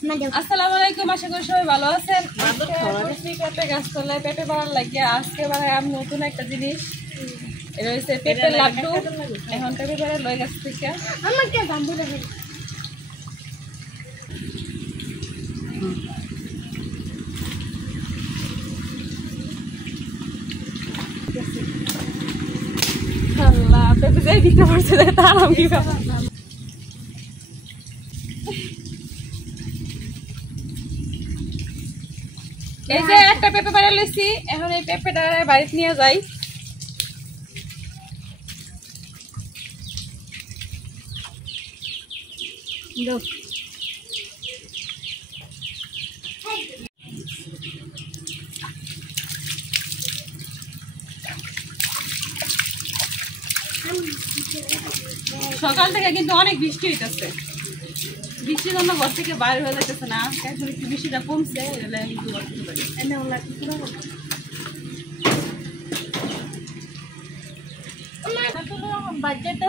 আসসালামু আলাইকুম, আশা করি সবাই ভালো আছেন। পেঁপে গাছতলায় পেঁপে পাড়ার লাগিয়ে আজকে আমি নতুন একটা জিনিস রয়েছে পেঁপে লাড্ডু। এখন পেঁপে পাড়া লই গাছ থেকে পেঁপে যাই দিতে পারছে তার আমি এই যে একটা পেঁপে পাড়া লইছি। এখন এই পেঁপেটা বাড়িতে নিয়ে যাই। সকাল থেকে কিন্তু অনেক বৃষ্টি হইতেছে, বৃষ্টির জন্য ঘর থেকে বাইরে হয়ে যাইতেছে না। এখন একটু বৃষ্টিটা কমছে, বাজেটটা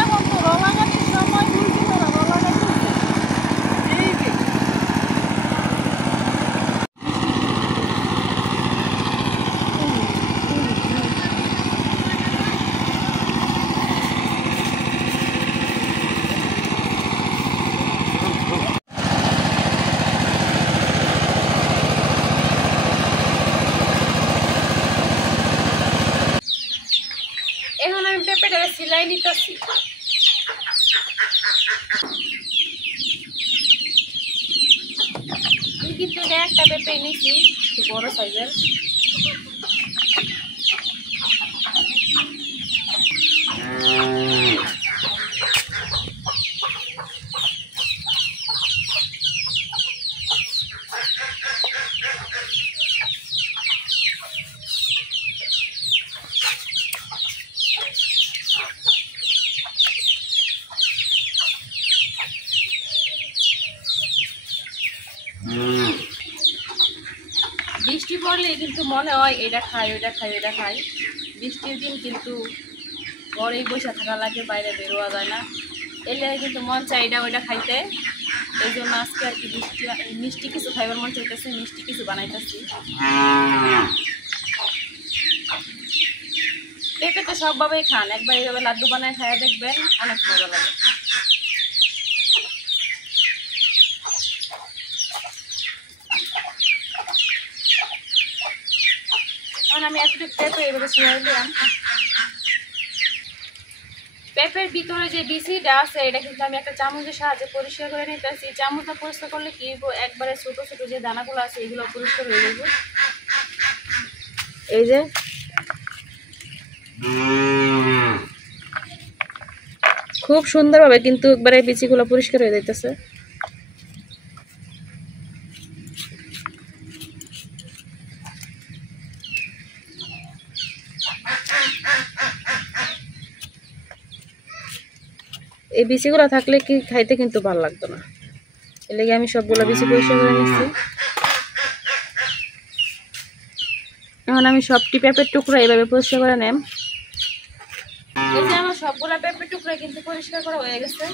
এখন তো রলা গাছের সময় রলা গাছ পেঁপেটা সিলাই নিতেছি। কিন্তু একটা পেঁপে নিয়েছি বড় সাইজের। বৃষ্টি পড়লে কিন্তু মনে হয় এটা খাই ওইটা খাই ওইটা খাই। বৃষ্টির দিন কিন্তু ঘরেই বসে থাকা লাগে, বাইরে বেরোয়া যায় না। এলে কিন্তু মন চাই এটা ওইটা খাইতে। এই জন্য আজকে আর কি মিষ্টি কিছু খাইবার মন চাইতেছে, মিষ্টি কিছু বানাইতেছি। পেঁপে তো সবভাবেই খান, একবার এইভাবে লাড্ডু বানায় খাইয়া দেখবেন, অনেক মজা লাগে। আমি এতটুকু পেঁপে এভাবে ছুঁয়ে দিলাম। পেঁপের ভিতরে যে বিচিটা আছে এটা কিন্তু আমি একটা চামচের সাহায্যে পরিষ্কার করে নিতেছি। চামচটা পরিষ্কার করলে কি একবারে ছোট ছোট যে দানাগুলো আছে এগুলো পরিষ্কার হয়ে যাবে। এই যে খুব সুন্দরভাবে কিন্তু একবারে বিচিগুলো পরিষ্কার হয়ে যাইতেছে। এই বিচিগুলো থাকলে কি খাইতে কিন্তু ভালো লাগতো না, এর লেগে আমি সবগুলো বিচি পরিষ্কার করে নিচ্ছি। এখন আমি সবটি পেঁপের টুকরা এইভাবে পরিষ্কার করে নেব। এই যে আমার সবগুলো পেঁপের টুকরা কিন্তু পরিষ্কার করা হয়ে গেছে।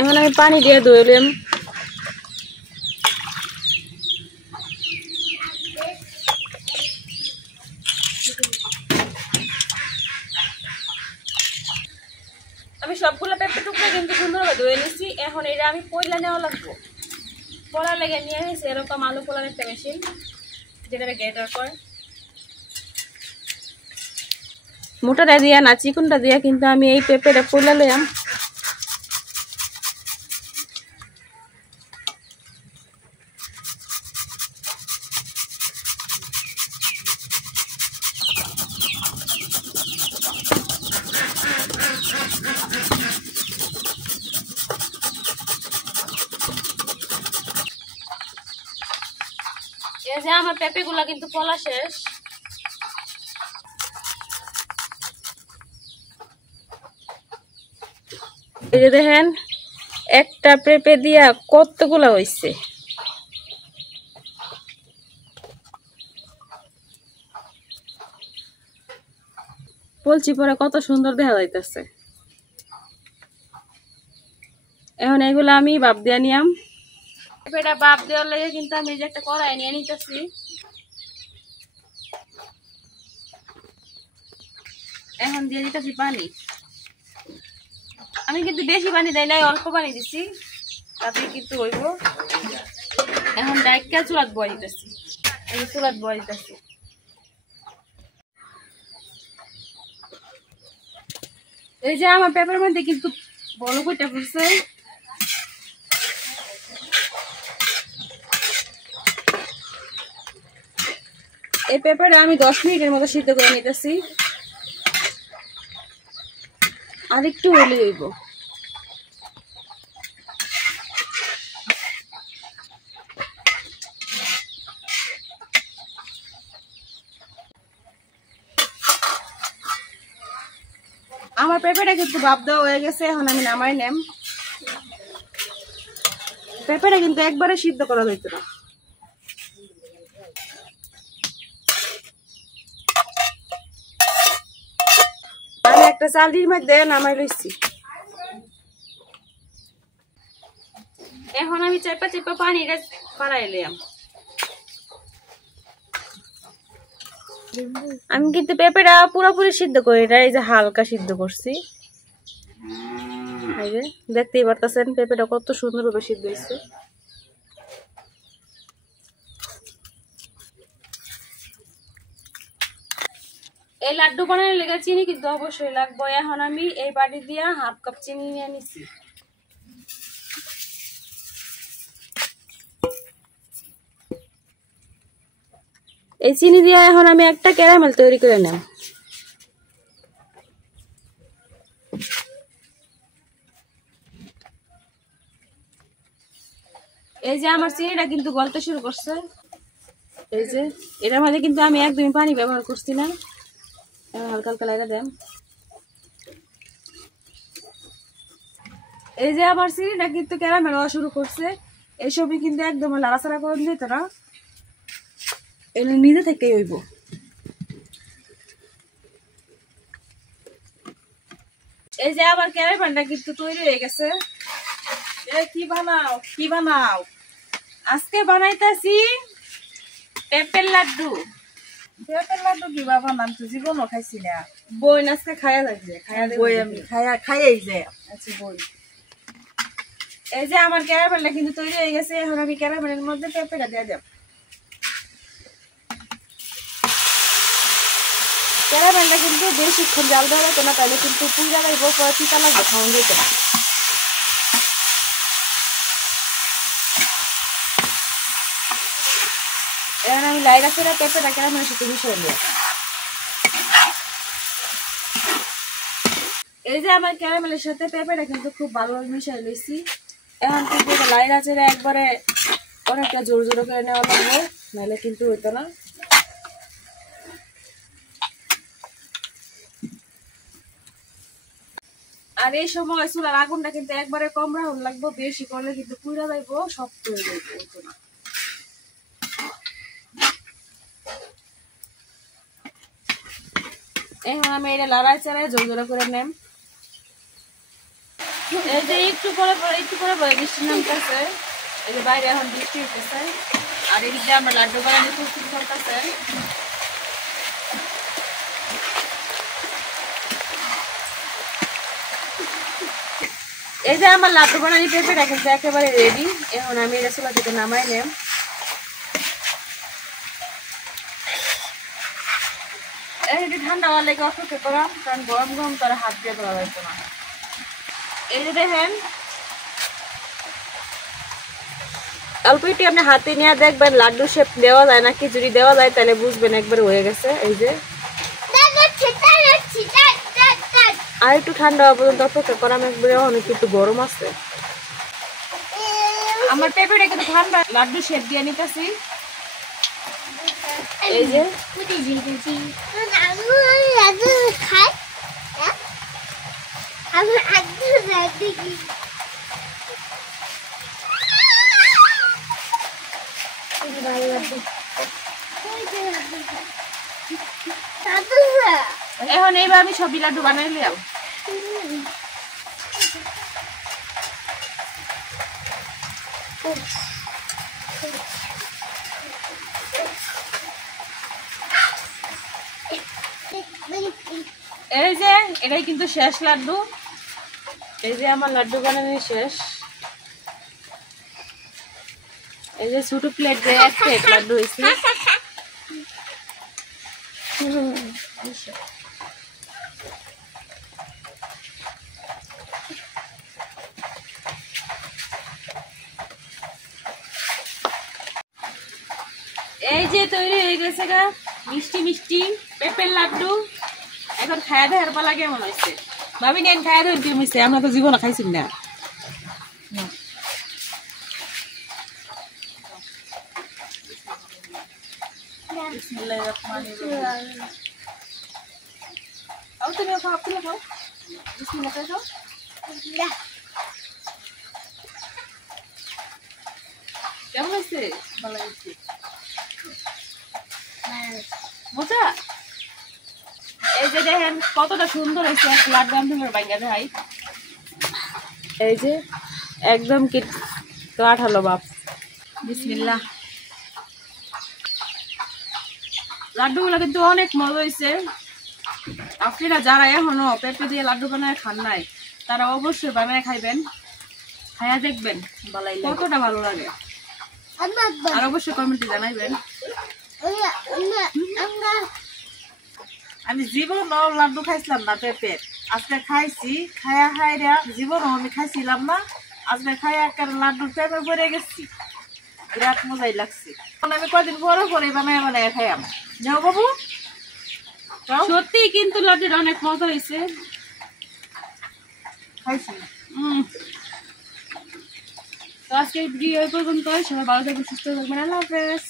এখন আমি পানি দিয়ে ধুইলাম। আমি সবগুলো পেঁপের টুকরা কিন্তু সুন্দরভাবে ধুয়ে নিচ্ছি। এখন এটা আমি পয়লা নেওয়া লাগবো। পোলা লেগে নিয়ে এসেছি এরকম আলু পোলার একটা মেশিন, যেটাকে গ্রেটার করে। মোটাটা দিয়া না চিকনটা দিয়া কিন্তু আমি এই পেঁপেটা পয়লা লইয়াম। এই যে আমার পেঁপেগুলা কিন্তু পলা শেষ। এই যে দেখেন একটা পেঁপে দিয়া কতগুলা হইছে। বলছি পরে কত সুন্দর দেখা যাইতেছে। এখন এগুলো আমি বাপ দিয়ে নিয়াম। এটা বাপ দেওয়ার লাগে কিন্তু আমি যে একটা কড়াই নিয়ে নিতেছি। এখন দিয়ে দিতেছি পানি। আমি কিন্তু বেশি পানি দেই নাই, অল্প পানি দিছি, তাতে কিন্তু হইব। এখন ডাইকা চুলাত বয় দিতেছি, চুলাত বয় দিতেছি। এই যে আমার পেঁপের মধ্যে কিন্তু বড় কইটা পড়ছে। এই পেঁপেটা আমি 10 মিনিটের মতো সিদ্ধ করে নিতেছি, আর একটু হলে হইব। আমার পেঁপেটা কিন্তু ভাপ দেওয়া হয়ে গেছে, এখন আমি নামাই নেম। পেঁপেটা কিন্তু একবারে সিদ্ধ করা হইতো না। আমি একটা চালনির মধ্যে নামাই লইছি। এখন আমি চেপা চেপা পানিটা বাড়াইলাম। আমি কিন্তু পেঁপেটা পুরোপুরি সিদ্ধ করি না, এই যে হালকা সিদ্ধ করছি। এই যে দেখতেই পারতেছেন পেঁপেটা কত সুন্দরভাবে সিদ্ধ হয়েছে। এই লাড্ডু বানানোর লেগে চিনি কিন্তু অবশ্যই লাগবে। এখন আমি এই বাটি দিয়ে 1/2 কাপ চিনি নিয়ে নিচ্ছি। এই চিনি দিয়ে এখন আমি একটা ক্যারামেল তৈরি করে নেব। এই যে আমার চিনিটা কিন্তু গলতে শুরু করছে। এই যে এটার মধ্যে কিন্তু আমি একদমই পানি ব্যবহার করছি না, হালকা হালকা লাগা দেন। এই যে আমার চিনিটা কিন্তু ক্যারামেল হওয়া শুরু করছে। এইসবই কিন্তু একদম লাড়াচাড়া করে দিত না, এগুলো নিজে থেকেই হইব। এই যে আমার ক্যারামেলটা কিন্তু তৈরি হয়ে গেছে। কি বানাও কি বানাও? আজকে বানাইতেছি পেঁপের লাড্ডু। পেঁপের লাড্ডু কি বাবা নাম তো জীবনও খাইছি না। বই আজকে খাইয়া লাগছে, খাইয়া বই আমি খাইয়াই যায়। আচ্ছা বই। এই যে আমার ক্যারামেলটা কিন্তু তৈরি হয়ে গেছে। এখন আমি ক্যারামেলের মধ্যে পেঁপেটা দিয়ে দেব। ক্যারামেলটা কিন্তু বেশিক্ষণ জাল দেওয়া যেত না, তাহলে কিন্তু পুইরা লাগবে, পরে চিতা লাগবে, খাওয়ান যেত না। এখন আমি লাইরা ফেরা পেঁপেটা ক্যারামেলের সাথে মিশিয়ে নিই। এই যে আমার ক্যারামেলের সাথে পেঁপেটা কিন্তু খুব ভালোভাবে মিশিয়ে লইছি। এখন কিন্তু লাইরা চেরা একবারে অনেকটা জোর জোর করে নেওয়া লাগবে, নাহলে কিন্তু হইতো না। আর এই সময় চুলার আগুনটা কিন্তু একবারে কম রাখুন লাগবে, বেশি করলে কিন্তু পুড়া যাইব, শক্ত হয়ে যাইব, হইতো না। এখন আমি এটা লড়াই চালাই জোর জোর করে নেম। এই যে একটু পরে বৃষ্টি নামতেছে। এই যে বাইরে এখন বৃষ্টি হইতেছে, আর এদিকে আমরা লাড্ডু বানানোর প্রস্তুত করতেছে। এই যে আমার লাড্ডু বানানি পেঁপেটা কিন্তু একেবারে রেডি। এখন আমি এটা চুলা থেকে নামাই নেম। এটা ঠান্ডা হওয়ার লেগে অপেক্ষা করাম, কারণ গরম গরম তারা হাত দিয়ে ধরা যাইতো না। এই যে দেখেন অল্প একটু আপনি হাতে নিয়ে দেখবেন লাড্ডু শেপ দেওয়া যায় নাকি, যদি দেওয়া যায় তাহলে বুঝবেন একবার হয়ে গেছে। এই যে আর একটু ঠান্ডা হওয়া পর্যন্ত অপেক্ষা করাম, একবারে অনেক একটু গরম আছে। আমার পেঁপেটা কিন্তু ঠান্ডা, লাড্ডু শেপ দিয়ে নিতেছি। এই যে এখন এইবার আমি সবই লাড্ডু বানাই নিলাম। এই যে এটাই কিন্তু শেষ লাড্ডু। এই যে আমার লাড্ডু বানানো শেষ। এই যে ছোট প্লেট দিয়ে এক প্লেট লাড্ডু হয়েছে। এই যে তৈরি হয়ে গেছে গা মিষ্টি মিষ্টি পেঁপের লাড্ডু। এখন খায়া দেওয়ার পালা কেমন হয়েছে ভাবি? নেন খায়া দেওয়ার কেমন হয়েছে? আমরা তো জীবনে খাইছি না। কেমন হয়েছে? ভালো হয়েছে মজা। এই যে দেখেন কতটা সুন্দর হয়েছে এক লাড্ডু। আমি বাইঙ্গা দেখাই। এই যে একদম কি কাঠালো বাপ। বিসমিল্লাহ। লাড্ডুগুলো কিন্তু অনেক মজা হয়েছে। আপনারা যারা এখনো পেঁপে দিয়ে লাড্ডু বানায় খান নাই তারা অবশ্যই বানায় খাইবেন, খাইয়া দেখবেন কতটা ভালো লাগে। আর অবশ্যই কমেন্টে জানাইবেন। আমি জীবন লাড্ডু খাইছিলাম না পেঁপের, আজকে খাইছি। খায়া খাইরা জীবনও আমি খাইছিলাম না, আজকে খাইয়া একটা লাড্ডু পেঁপে পরে গেছি। বিরাট মজাই লাগছে। আমি কদিন পরে পরে বানায় বানায় খাইয়াম। যাও বাবু, সত্যি কিন্তু লাড্ডুটা অনেক মজা হয়েছে। খাইছি। তো আজকে ভিডিও এই পর্যন্ত। সবাই ভালো থাকবেন, সুস্থ থাকবেন। আল্লাহ হাফেজ।